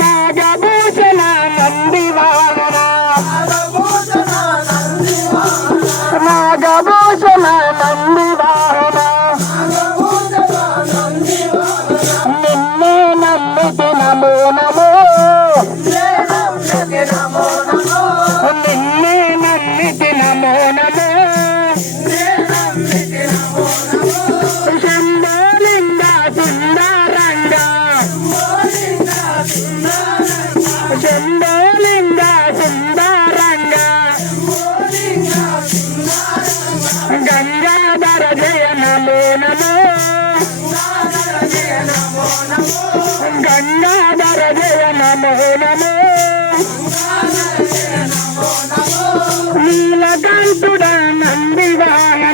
నాగభూషణ నంది వాహన నాగభూషణ నంది వాహన నిన్నే నమ్మితి నమో నమో నిన్నే నమ్మితి నమో నమో శంభోలింగ సుందరంగ శంభోలింగ సుందరంగ గంగాధర జయ నమో నమో గంగాధర జయ నమో నమో నీలకంఠుడ నంది వాహన